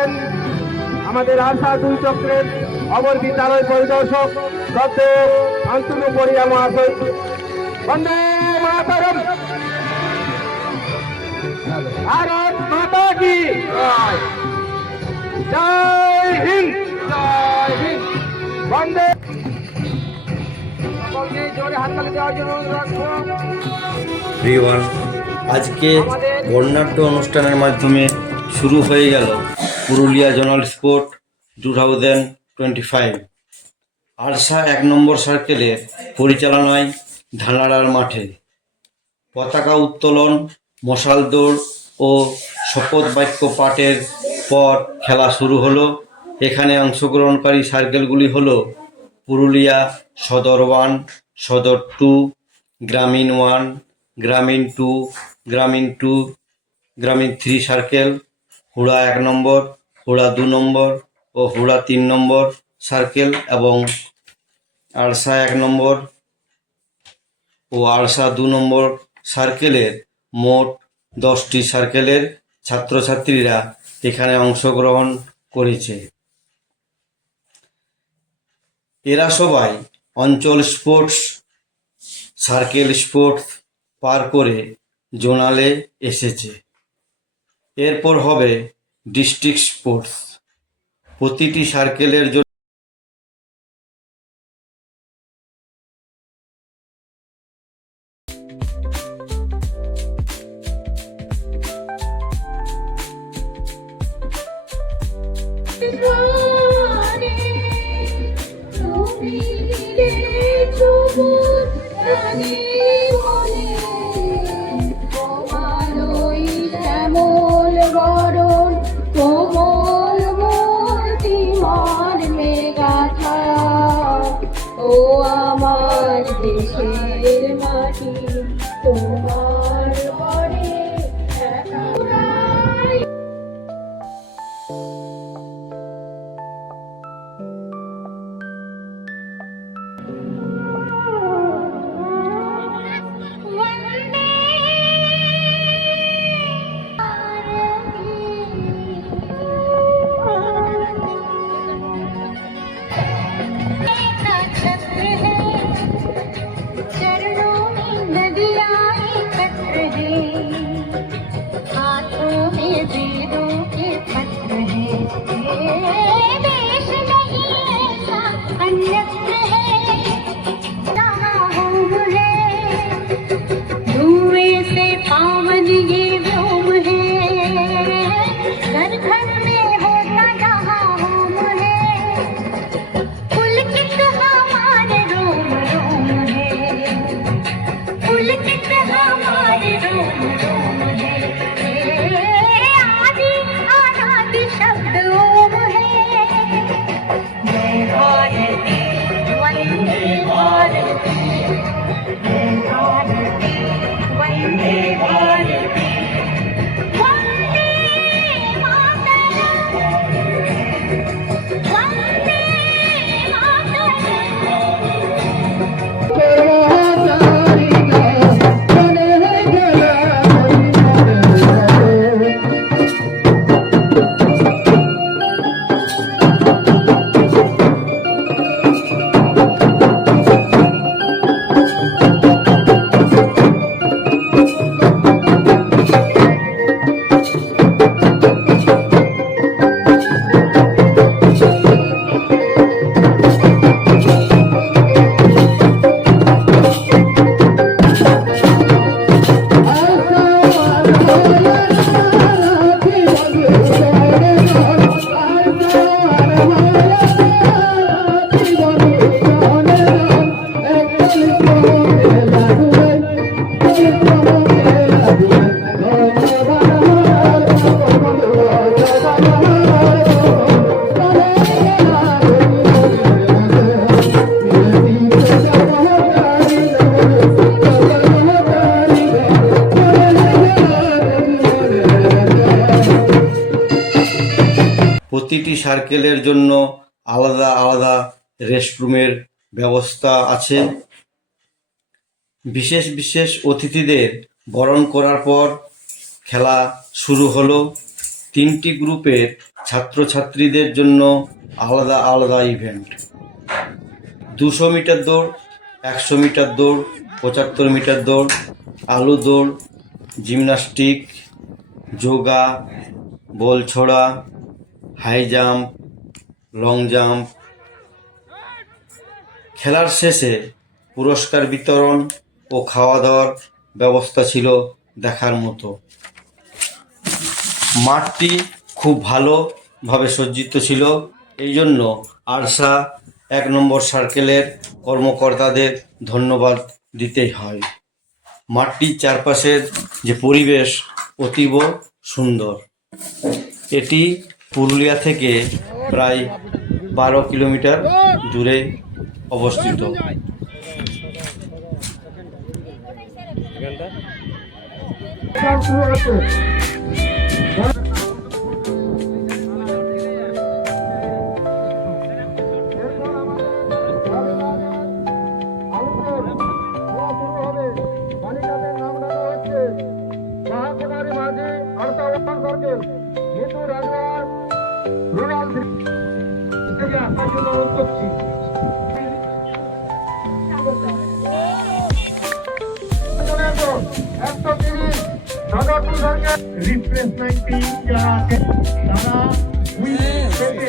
আছেন আমাদের আশা 2 চক্রের অমর বিদ্যালয় পরিদর্শক ডক্টর শান্তনু পরিয়া মহাশয়। বন্দে মাতরম। ভারত মাতা কি জয় হিন্দ। জয় হিন্দ। বন্দে। জোরে হাততালি দেওয়ার জন্য অনুরোধ রাখবো। এভরিওয়ান, আজকে বর্ণাঢ্য অনুষ্ঠানের মাধ্যমে শুরু হয়ে গেল পুরুলিয়া জোনাল স্পোর্ট 2025। আরসা 1 নম্বর সার্কেলের পরিচালনায় ধানাড়ার মাঠে পতাকা উত্তোলন, মশাল দৌড় ও শপথ বাক্য পাঠের পর খেলা শুরু হলো। এখানে অংশগ্রহণকারী সার্কেলগুলি হলো পুরুলিয়া সদর 1, সদর 2, গ্রামীণ 1, গ্রামীণ 2, গ্রামীণ 2, গ্রামীণ 3 সার্কেল, হুড়া 1 নম্বর, হুড়া 2 নম্বর ও হুড়া 3 নম্বর সার্কেল এবং আরসা 1 নম্বর ও আরসা 2 নম্বর সার্কেলের মোট 10টি সার্কেলের ছাত্রছাত্রীরা এখানে অংশগ্রহণ করেছে। এরা সবাই অঞ্চল স্পোর্টস, সার্কেল স্পোর্টস পার করে জোনালে এসেছে। এরপর হবে ডিস্ট্রিক্ট স্পোর্টস। প্রতিটি সার্কেলের জন্য দেশের মাটি তোমার পরে প্রতিটি সার্কেলের জন্য আলাদা আলাদা রেস্টরুমের ব্যবস্থা আছে। বিশেষ বিশেষ অতিথিদের বরণ করার পর খেলা শুরু হলো। 3টি গ্রুপের ছাত্রছাত্রীদের জন্য আলাদা আলাদা ইভেন্ট। 200 মিটার দৌড়, 100 মিটার দৌড়, 75 মিটার দৌড়, আলু দৌড়, জিমন্যাস্টিক, যোগা, বল ছোড়া, হাই জাম্প, লং জাম্প। খেলার শেষে পুরস্কার বিতরণ ও খাওয়া দাওয়ার ব্যবস্থা ছিল দেখার মতো। মাঠটি খুব ভালোভাবে সজ্জিত ছিল, এই জন্য আরসা 1 নম্বর সার্কেলের কর্মকর্তাদের ধন্যবাদ দিতেই হয়। মাঠটির চারপাশের যে পরিবেশ অতীব সুন্দর। এটি পুরুলিয়া থেকে প্রায় 12 কিলোমিটার দূরে অবস্থিত। রিফ্রেশমেন্টটি যারা আছে তারা উইল পেতে